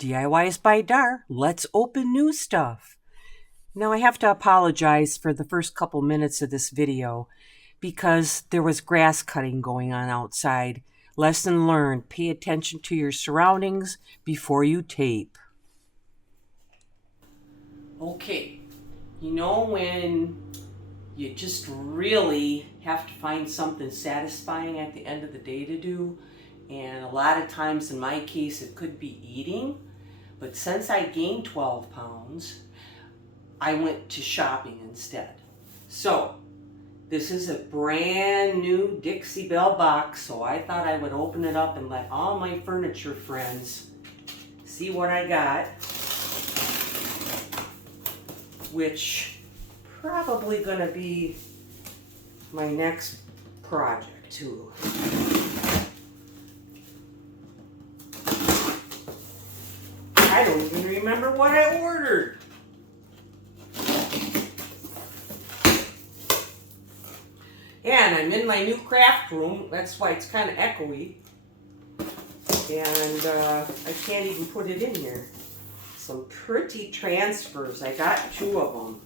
DIYs by Dar. Let's open new stuff. Now I have to apologize for the first couple minutes of this video because there was grass cutting going on outside. Lesson learned, pay attention to your surroundings before you tape. Okay, you know when you just really have to find something satisfying at the end of the day to do, and a lot of times in my case it could be eating, but since I gained 12 pounds, I went to shopping instead. So this is a brand new Dixie Belle box, so I thought I would open it up and let all my furniture friends see what I got, which probably gonna be my next project too. I don't even remember what I ordered. And I'm in my new craft room. That's why it's kind of echoey. And I can't even put it in here. Some pretty transfers. I got 2 of them.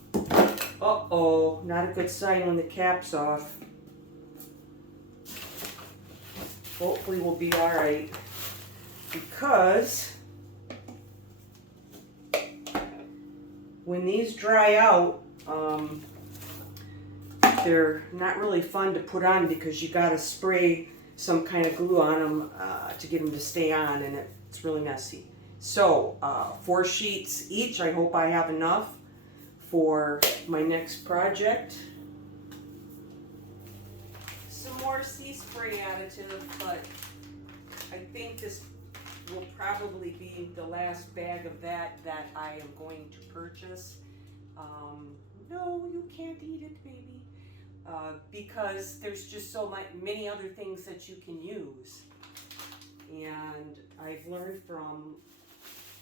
Uh-oh, not a good sign when the cap's off. Hopefully we'll be all right. Because when these dry out, they're not really fun to put on because you got to spray some kind of glue on them to get them to stay on, and it's really messy. So 4 sheets each. I hope I have enough for my next project. Some more sea spray additive, but I think this will probably be the last bag of that I am going to purchase. No, you can't eat it, baby. Because there's just so many other things that you can use. And I've learned from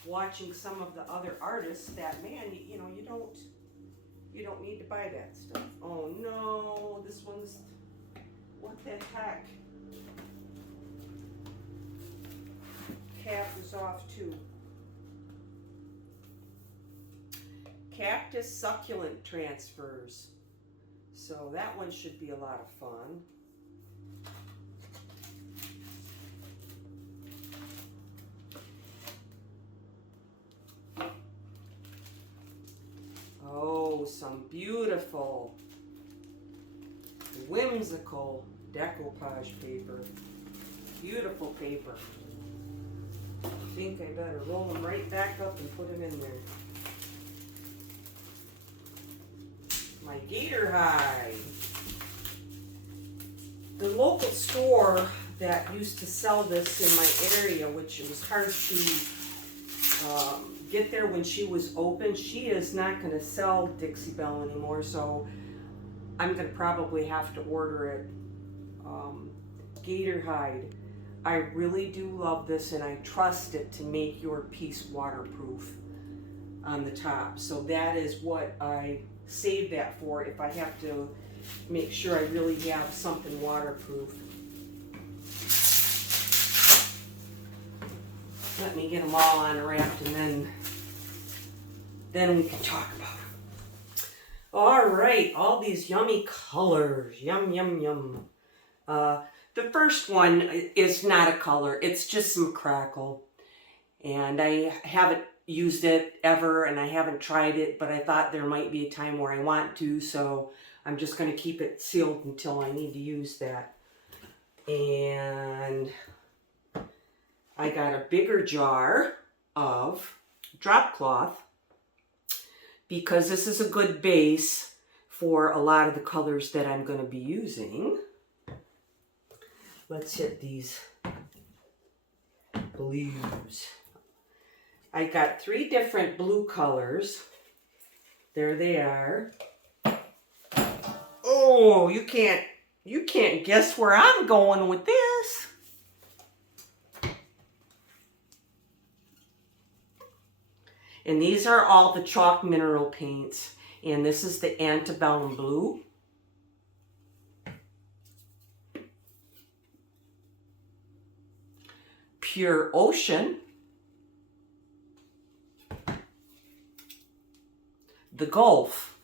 watching some of the other artists that, man, you know, you don't need to buy that stuff. Oh no, this one's, what the heck? Cap is off too. Cactus succulent transfers. So that one should be a lot of fun. Oh, some beautiful, whimsical decoupage paper. Beautiful paper. I think I better roll them right back up and put them in there. My gator hide. The local store that used to sell this in my area, which it was hard to get there when she was open, she is not going to sell Dixie Belle anymore, so I'm going to probably have to order it. Gator hide. I really do love this, and I trust it to make your piece waterproof on the top. So that is what I save that for if I have to make sure I really have something waterproof. Let me get them all unwrapped and then we can talk about them. All right, all these yummy colors. Yum, yum, yum. The first one is not a color. It's just some crackle. And I haven't used it ever, and I haven't tried it, but I thought there might be a time where I want to, so I'm just going to keep it sealed until I need to use that. And I got a bigger jar of drop cloth because this is a good base for a lot of the colors that I'm going to be using. Let's hit these blues. I got 3 different blue colors. There they are. Oh, you can't guess where I'm going with this. And these are all the chalk mineral paints. And this is the Antebellum Blue. Pure Ocean. the Gulf.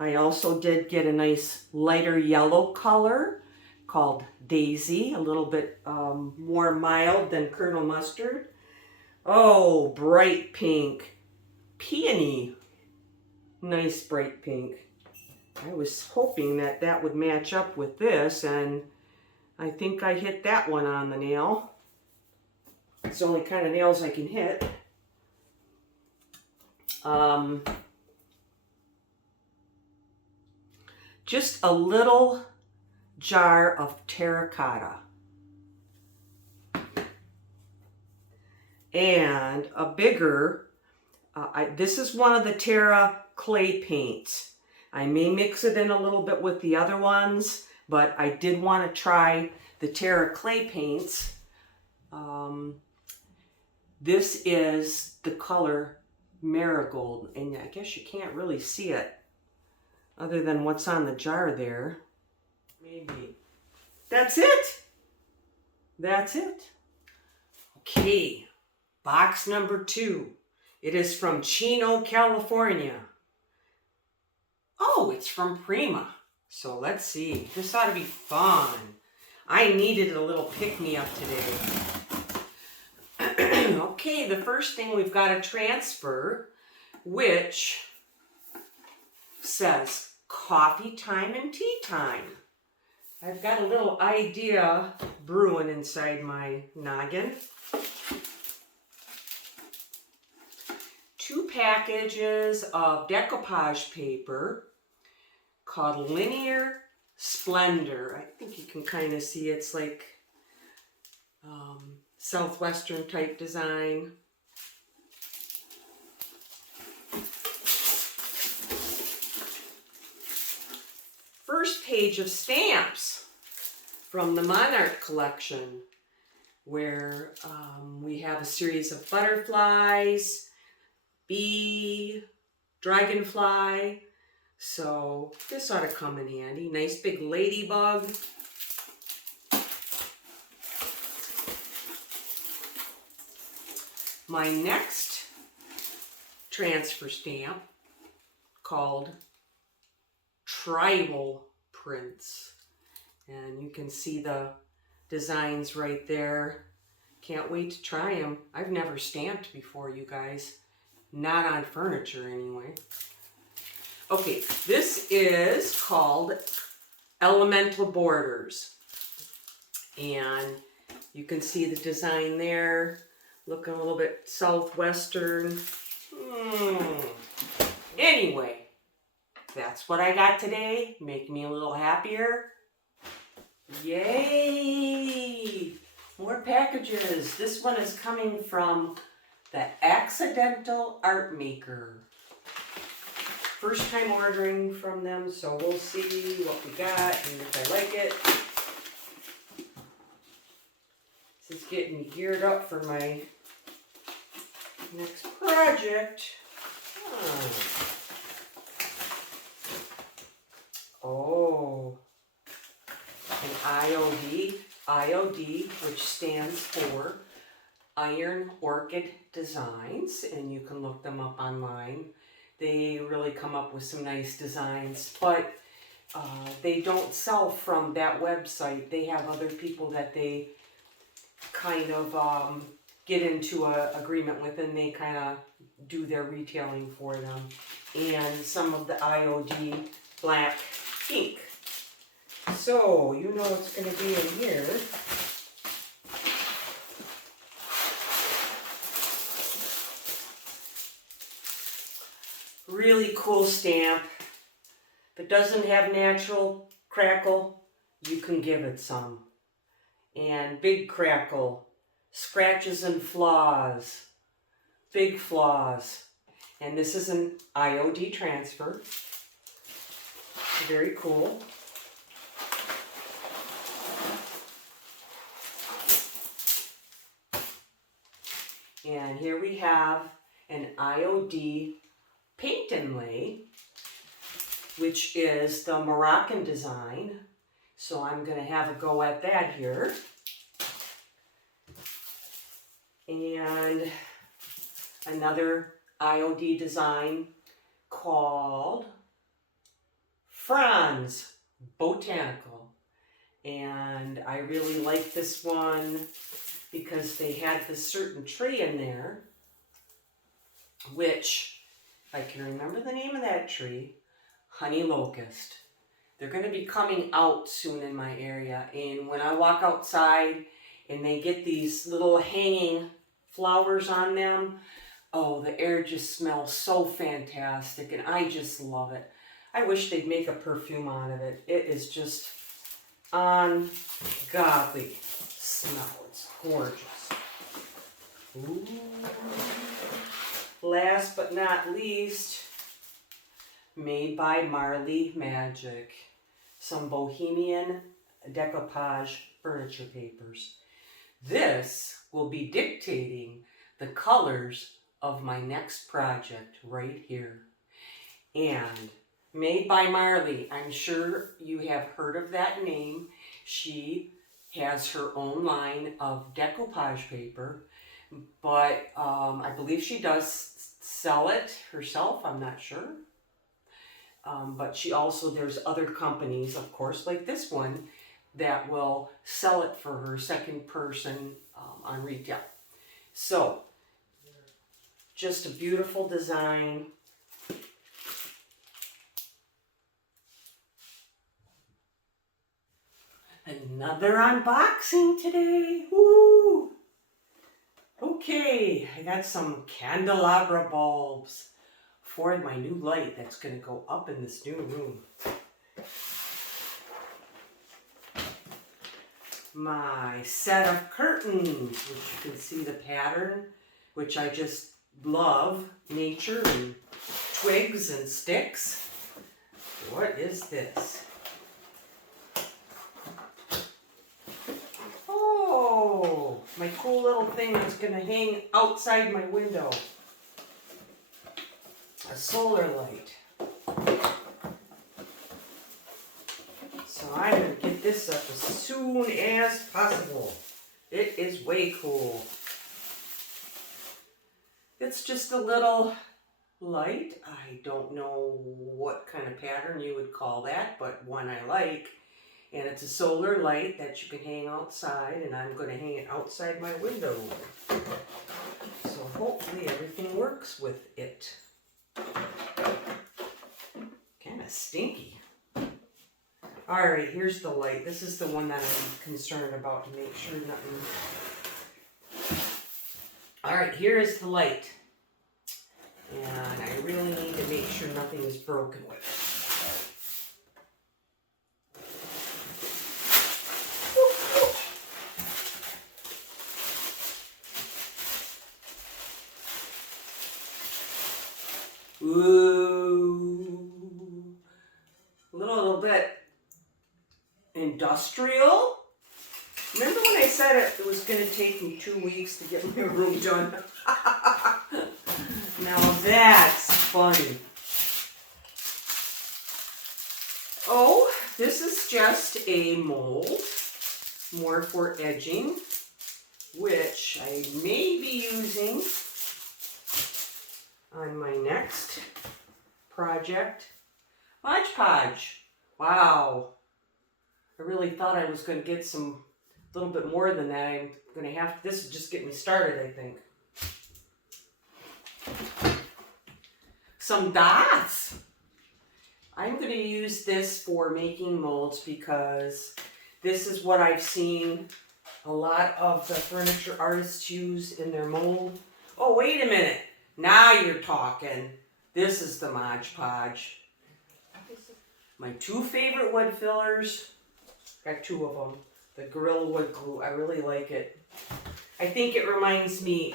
I also did get a nice lighter yellow color called Daisy, a little bit more mild than Colonel Mustard. Oh, bright pink. Peony. Nice bright pink. I was hoping that that would match up with this, and I think I hit that one on the nail. It's the only kind of nails I can hit. Just a little jar of terracotta. And a bigger, this is one of the Terra clay paints. I may mix it in a little bit with the other ones, but I did want to try the Terra clay paints. This is the color Marigold, and I guess you can't really see it other than what's on the jar there. Maybe. That's it. That's it. Okay. Box number 2. It is from Chino, California. Oh, it's from Prima. So let's see. This ought to be fun. I needed a little pick-me-up today. Okay, the first thing we've got to transfer, which says coffee time and tea time. I've got a little idea brewing inside my noggin. 2 packages of decoupage paper called Linear Splendor. I think you can kind of see it's like Southwestern type design. First page of stamps from the Monarch collection, where we have a series of butterflies, bee, dragonfly. So this ought to come in handy. Nice big ladybug. My next transfer stamp, called Tribal Prints. And you can see the designs right there. Can't wait to try them. I've never stamped before, you guys. Not on furniture, anyway. Okay, this is called Elemental Borders. And you can see the design there. Looking a little bit southwestern. Anyway, that's what I got today. Make me a little happier. Yay! More packages. This one is coming from the Accidental Art Maker. First time ordering from them, so we'll see what we got and if I like it. This is getting me geared up for my next project. Oh, an IOD, which stands for Iron Orchid Designs, and you can look them up online. They really come up with some nice designs, but they don't sell from that website. They have other people that they kind of get into an agreement with, and they kind of do their retailing for them. And some of the IOD black ink. So, you know what's going to be in here. Really cool stamp. If it doesn't have natural crackle, you can give it some. And big crackle, scratches and flaws, big flaws. And this is an IOD transfer. Very cool. And here we have an IOD paint and lay, which is the Moroccan design. So I'm going to have a go at that here. and another IOD design called Franz Botanical. And I really like this one because they had this certain tree in there, which, if I can remember the name of that tree, honey locust. They're going to be coming out soon in my area, and when I walk outside and they get these little hanging flowers on them, oh, the air just smells so fantastic, and I just love it. I wish they'd make a perfume out of it. It is just ungodly smell. It's gorgeous. Ooh. Last but not least, made by Marley Magic, some Bohemian decoupage furniture papers. This will be dictating the colors of my next project right here. And made by Marley, I'm sure you have heard of that name. She has her own line of decoupage paper, but I believe she does sell it herself, I'm not sure. But she also, there's other companies, of course, like this one, that will sell it for her second person on retail. So, just a beautiful design. Another unboxing today. Woo! Okay, I got some candelabra bulbs for my new light that's going to go up in this new room. My set of curtains, which you can see the pattern, which I just love, nature and twigs and sticks. What is this? Oh, my cool little thing that's going to hang outside my window. A solar light. So I'm going to get this up as soon as possible. It is way cool. It's just a little light. I don't know what kind of pattern you would call that, but one I like. And it's a solar light that you can hang outside, and I'm going to hang it outside my window. So hopefully everything works with it. Kind of stinky. Alright, here's the light. This is the one that I'm concerned about to make sure nothing... Alright, here is the light. And I really need to make sure nothing is broken with it. Ooh, a little bit industrial. Remember when I said it was going to take me 2 weeks to get my room done? Now that's funny. Oh, this is just a mold, more for edging, which I may be using on my next project. Mod Podge. Wow. I really thought I was going to get a little bit more than that. I'm going to have, this is just getting me started, I think. Some dots. I'm going to use this for making molds because this is what I've seen a lot of the furniture artists use in their mold. Oh, wait a minute. Now you're talking. This is the Mod Podge. My two favorite wood fillers. Got two of them. The Gorilla Wood Glue. I really like it. I think it reminds me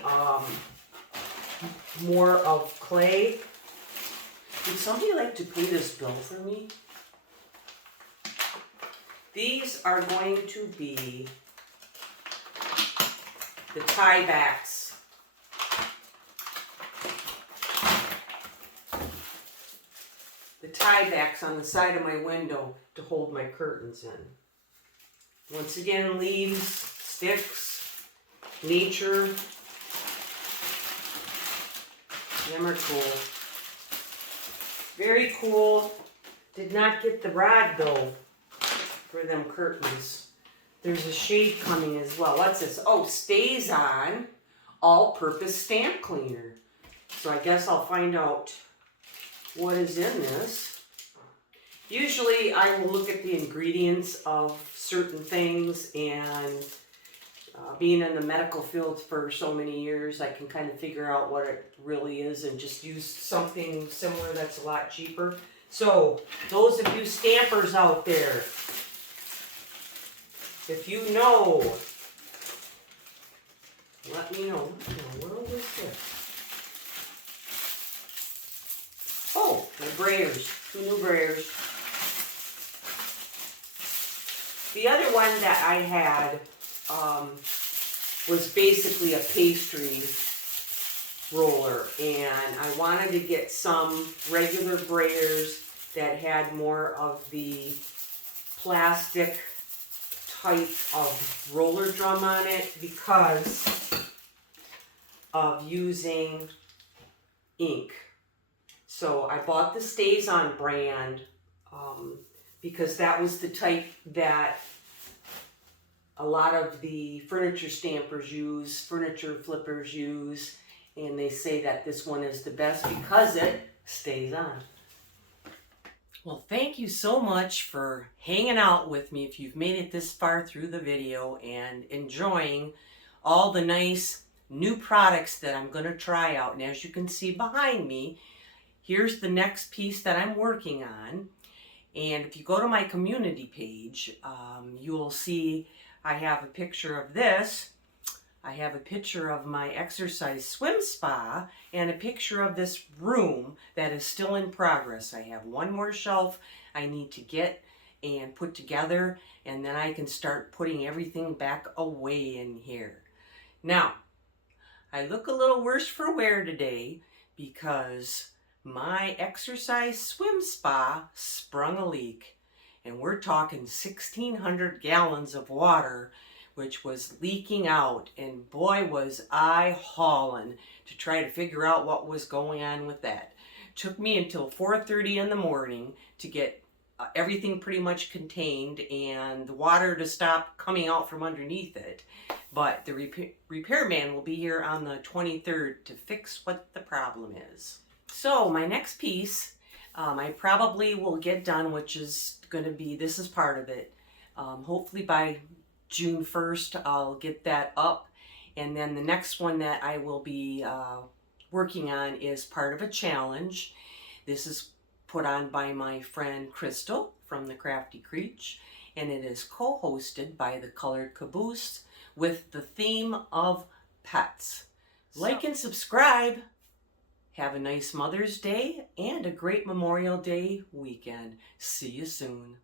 more of clay. Would somebody like to pay this bill for me? These are going to be the tie backs. The tie backs on the side of my window to hold my curtains in. Once again, leaves, sticks, nature, Them are cool. Very cool. Did not get the rod though for them curtains. There's a shade coming as well. What's this? Oh, Stays On All-Purpose Stamp Cleaner. So I guess I'll find out what is in this. Usually I will look at the ingredients of certain things, and being in the medical field for so many years, I can kind of figure out what it really is and just use something similar that's a lot cheaper. So, those of you stampers out there, if you know, let me know. What was this? Oh, my brayers. 2 new brayers. The other one that I had was basically a pastry roller, and I wanted to get some regular brayers that had more of the plastic type of roller drum on it because of using ink. So I bought the Stays On brand because that was the type that a lot of the furniture stampers use, furniture flippers use, and they say that this one is the best because it stays on. Well, thank you so much for hanging out with me if you've made it this far through the video and enjoying all the nice new products that I'm going to try out. And as you can see behind me, here's the next piece that I'm working on. And if you go to my community page, you will see I have a picture of this. I have a picture of my exercise swim spa and a picture of this room that is still in progress. I have one more shelf I need to get and put together, and then I can start putting everything back away in here. Now, I look a little worse for wear today because my exercise swim spa sprung a leak. And we're talking 1,600 gallons of water, which was leaking out. And boy, was I hauling to try to figure out what was going on with that. Took me until 4:30 in the morning to get everything pretty much contained and the water to stop coming out from underneath it. But the repairman will be here on the 23rd to fix what the problem is. So my next piece, I probably will get done, which is going to be, this is part of it. Hopefully by June 1st, I'll get that up. And then the next one that I will be working on is part of a challenge. This is put on by my friend Crystal from the Crafty Creech, and it is co-hosted by the Colored Caboose with the theme of pets. Like and subscribe. Have a nice Mother's Day and a great Memorial Day weekend. See you soon.